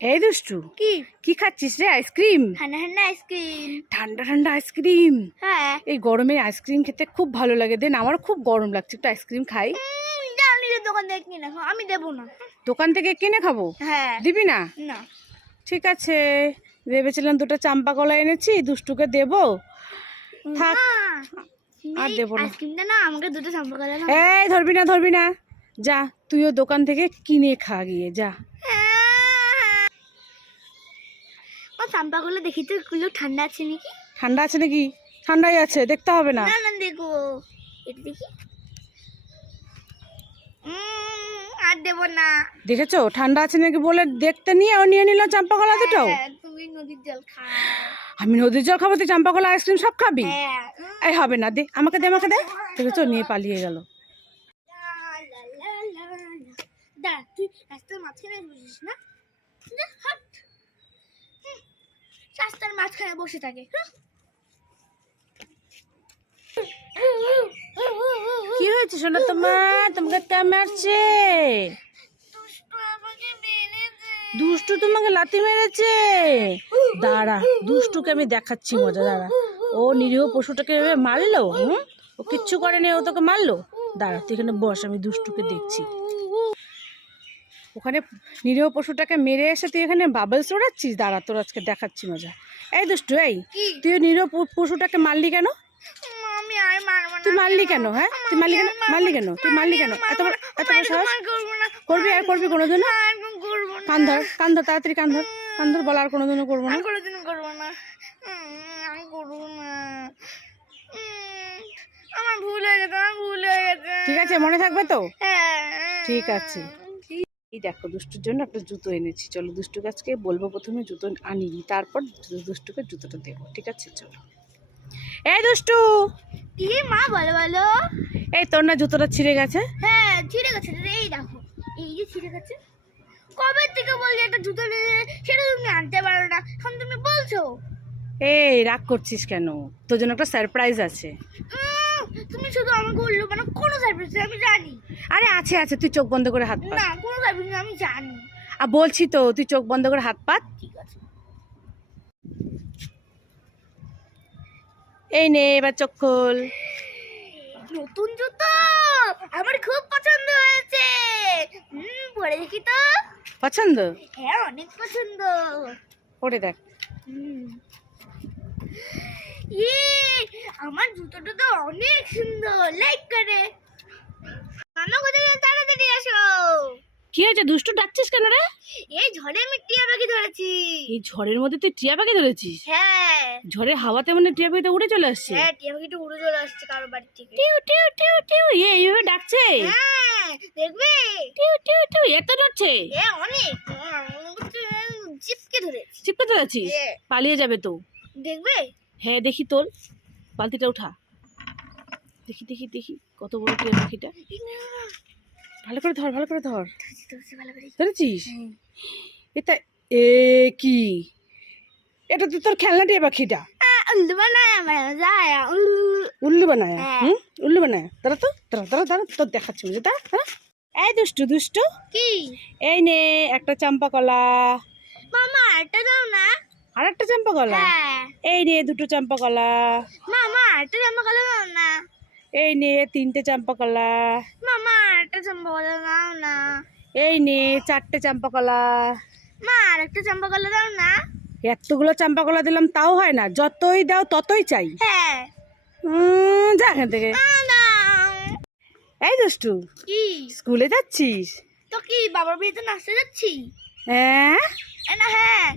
এই দুষ্টু, কি কি খাচ্ছিস রে? আইসক্রিম? ঠান্ডা ঠান্ডা আইসক্রিম। ঠান্ডা ঠান্ডা আইসক্রিম? হ্যাঁ। এই গরমে আইসক্রিম খেতে খুব ভালো লাগে। দেন আমার খুব গরম লাগছে, একটু আইসক্রিম খাই। যাও নিজের দোকান থেকে কিনে খাও, আমি দেবো না। দোকান থেকে কিনে খাবো? হ্যাঁ। দিবি না? না। ঠিক আছে, ভেবেছিলাম দুটো চাম্পা কলা এনেছি, দুষ্টুকে দেবো। থাক, আর দেবো না। আইসক্রিমটা না আমাকে দুটো চাম্পা কলা না। এই ধরবি না, ধরবি না, যা তুইও দোকান থেকে কিনে খা গিয়ে, যা। ও চাম্পা কলা দেখি তো গুলো ঠান্ডা আছে নাকি? ঠান্ডা আছে নাকি? ঠান্ডাই আছে, দেখতে হবে না। না না দেখো, এটা দেখি। আর দেবো না। দেখেছো ঠান্ডা আছে নাকি বলে দেখতে নিয়ে ও নিয়ে নিল চাম্পা কলা দুটো। তুমি নদীর জল খাও। আমি নদীর জল খাবো, তুই চাম্পা কলা আইসক্রিম সব খাবি? হ্যাঁ। এই হবে না, দে আমাকে, দে আমাকে, দে। দেখেছো নিয়ে পালিয়ে গেল। দাঁড়া, তুই রাস্তার মাঝখানে বসিস না। হাট। রাস্তার মাঝখানে বসে থাকে। কি হয়েছে সোনা তোমার? তোমাকে কে মারছে? দুষ্টু তোমাকে লাথি মেরেছে? দাঁড়া, দুষ্টুকে আমি দেখাচ্ছি মজা, দাঁড়া। ও নিরীহ পশুটাকে এভাবে মারলো? ও কিচ্ছু করেনি, ও তোকে মারলো? দাঁড়া, তুই এখানে বস, আমি দুষ্টুকে দেখছি। ওখানে নিরীহ পশুটাকে মেরে এসে তুই এখানে বাবলস ওড়াচ্ছিস? দাঁড়া, তোর আজকে দেখাচ্ছি মজা। এই দুষ্টু, এই তুই নিরীহ পশুটাকে মারলি কেন? আমি আর মারবো না। তুই মারলি কেন? হ্যাঁ, তুই মারলি কেন? মারলি কেন? তুই মারলি কেন? এত বড় সাহস? করবি আর করবি কোনোদিনও? কান ধর, কান ধর, তাড়াতাড়ি কান ধর, কান ধর, বল আর কোনোদিনও করবো না। কোনোদিনও করবো না। আমি করবো না। আমার ভুল হয়ে গেছে, আমার ভুল হয়ে গেছে। ঠিক আছে, মনে থাকবে তো? হ্যাঁ। ঠিক আছে। এই দেখো, দুষ্টুর জন্য একটা জুতো এনেছি। চলো দুষ্টু গাছকে বলবো প্রথমে জুতো আনি, তারপর দুষ্টুকে জুতোটা দেবো। ঠিক আছে, চলো। এই দুষ্টু, কি মা? বলো বলো। এই তোর না জুতোটা ছিঁড়ে গেছে? হ্যাঁ, ছিঁড়ে গেছে। এই দেখো, এই যে ছিঁড়ে গেছে। কবে থেকে বলছি একটা জুতো নিয়ে, সেটা তুমি আনতে পারো না, এখন তুমি বলছো। এই রাগ করছিস কেন? তোর জন্য একটা সারপ্রাইজ আছে। তুমি শুধু আমাকে বললো মানে কোনো সার্ভিস আমি জানি। আরে আছে আছে, তুই চোখ বন্ধ করে হাত পা। না, কোনো সার্ভিস আমি জানি। আর বলছি তো, তুই চোখ বন্ধ করে হাত পাত। ঠিক আছে। এই নে, এবার চোখ খোল। নতুন জুতো আমার খুব পছন্দ হয়েছে। পরে দেখি তো। পছন্দ? হ্যাঁ, অনেক পছন্দ। পরে দেখ। আমার জুতোটা তো অনেক সুন্দর, লাইক করে। মামা কোথায় গেলে? তাড়াতাড়ি আসো। কি হয়েছে? দুষ্টু ডাকছিস কেন রে? এই ঝড়ে আমি টিয়া পাখি ধরেছি। এই ঝড়ের মধ্যে তুই টিয়া পাখি ধরেছিস? হ্যাঁ। ঝড়ের হাওয়াতে মানে টিয়া পাখিটা উড়ে চলে আসছে? হ্যাঁ, টিয়া পাখিটা উড়ে চলে আসছে কারোর বাড়ি থেকে। টিউ টিউ টিউ টিউ, এইভাবে ডাকছে? হ্যাঁ, দেখবে? টিউ টিউ টিউ, এত ডাকছে? হ্যাঁ, অনেক। চিপকে ধরে। চিপকে ধরেছিস? হ্যাঁ। পালিয়ে যাবে তো। দেখবে? হ্যাঁ, দেখি তোর বালতিটা উঠা। দেখি দেখি দেখি, কত বড় টিয়া পাখিটা। ভালো করে ধর, ভালো করে ধর। ধরেছিস? এটা এ কি? এটা তো তোর খেলনা টিয়া পাখিটা। উল্লু বানায় আমার যায়। উল্লু বানায়? হ্যাঁ। উল্লু বানায়। দাঁড়া তো, দাঁড়া দাঁড়া দাঁড়া, তোর দেখাচ্ছি বুঝে। দাঁড়া, এই দুষ্টু দুষ্টু, কি? এই নে একটা চাম্পা কলা। মামা এটা দাও না। আর একটা চাম্পা কলা? হ্যাঁ। এই নে দুটো চাম্পা কলা। মামা এটা জামা কালো দাও না। এই নে তিনটে চাম্পা কলা। মামা এটা জামা কালো দাও না। এই নে চারটে চাম্পা কলা। মা আর একটা জামা কালো দাও না। এতগুলো চাম্পা কলা দিলাম তাও হয় না? যতই দাও ততই চাই। হ্যাঁ। যা এখান থেকে। দাও। এই দুষ্টু, কি? স্কুলে যাচ্ছিস? তো কি বাবার বিয়েতে নাচতে যাচ্ছি? হ্যাঁ। না, হ্যাঁ।